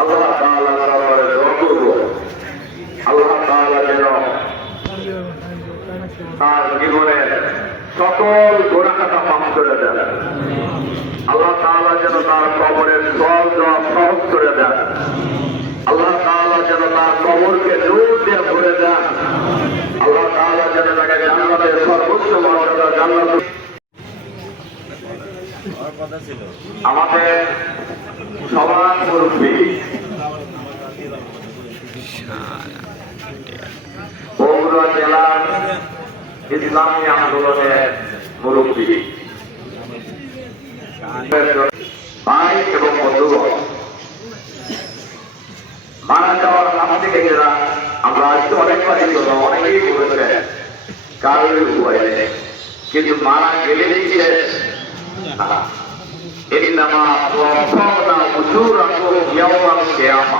আল্লাহ যেন তার জীবনের সকল গোড়াকাটা মাফ করে দেন। আল্লাহ তাআলা যেন তার কবরের সব জবাব সহজ করে দেন। আল্লাহ তাআলা যেন তার কবরকে নূর দিয়ে ভরে দেন। আল্লাহ তাআলা যেন তাকে জান্নাতের সর্বোচ্চ মর্যাদা জান্নাত আমাদের সবার মুরব্বী বগুড়া জেলার ইসলামী আন্দোলনের মুরব্বী ভাই এবং বন্ধুগণ মারা যাওয়ার নাম থেকে যারা আমরা আজকে অনেকবারই জন্য অনেকেই বলেছেন কারোর উপায় নেই কিন্তু মারা গেলে শেষ না إنما توفون أجوركم يوم القيامة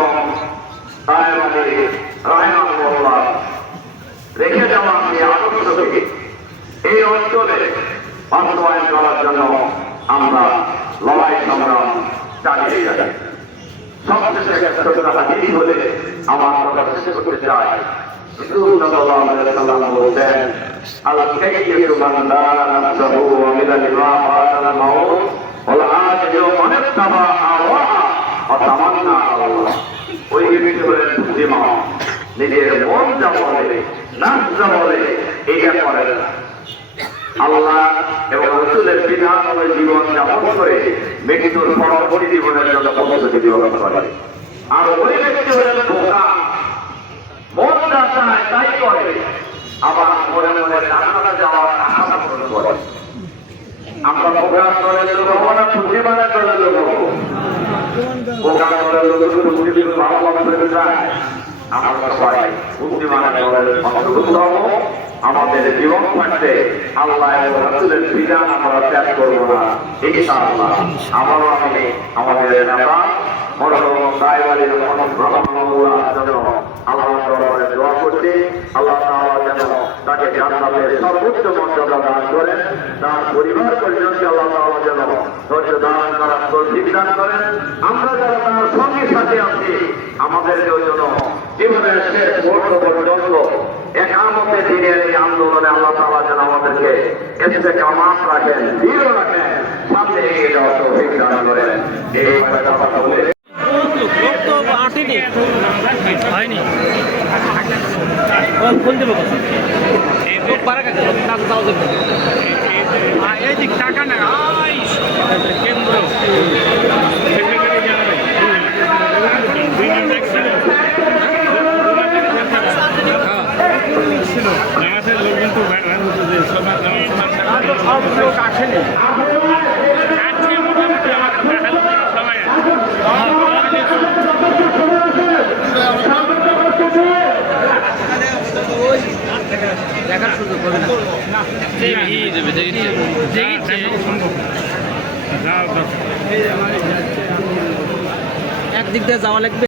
সাহেবানি রায়মানুল্লাহ রেখে যাওয়া এই আদর্শকে। এই অঞ্চলে বাস্তবায়ন করার জন্য আমরা লড়াই সংগ্রাম চালিয়ে যাই হাদিস আমার কথা শেষ করতে চাই। রাসূল সাল্লাল্লাহু আলাইহি সাল্লাম বলতেন আল কাইয়্যু মান দানা নাফসাহু ওয়া মিন আল-মা'আল মাউত ওয়াল আজিজু মান ইত্তাবা হাওয়াহা ওয়া তামান্না আল্লাহ ওই ব্যক্তি হলেন বুদ্ধিমান নিজের মন যা বলে নাচ যা বলে, এটা করে না। আল্লাহ এবং রসুলের বিধান জীবন যাপন করে মৃত্যুর পরবর্তী জীবনের জন্য প্রস্তুতি গ্রহণ করে। আর ওই ব্যক্তি হলেন বোকা। মন যা চায় তাই করে। আবার মনে মনে যাওয়ার আশা পূরণ করে। আমরা বোকা করে লোক হব না বুদ্ধিমানের করে লোক হব আমরা আমাদের জীবন থাকতে আল্লাহ বিধান আমরা ত্যাগ করব না ইনশাআল্লাহ আবারও আমি আমাদের নেতা দিনের এই আন্দোলনে আল্লাহ তাআলা যেন আমাদেরকে এসে কামাস রাখেন, দৃঢ় রাখেন। সামনে এগিয়ে যাওয়ার তৌফিক হয়নি? ও ফোন দেবো পারা গেছে তাও দেবো। এই দিক টাকা না কেন্দ্র। লোক কিন্তু সব লোক আসেনি আছে মোটামুটি আমার দেখাল সবাই দেখার সুযোগ হবে না দেবে দেখেছে দেখেছে যাও একদিক দিয়ে যাওয়া লাগবে।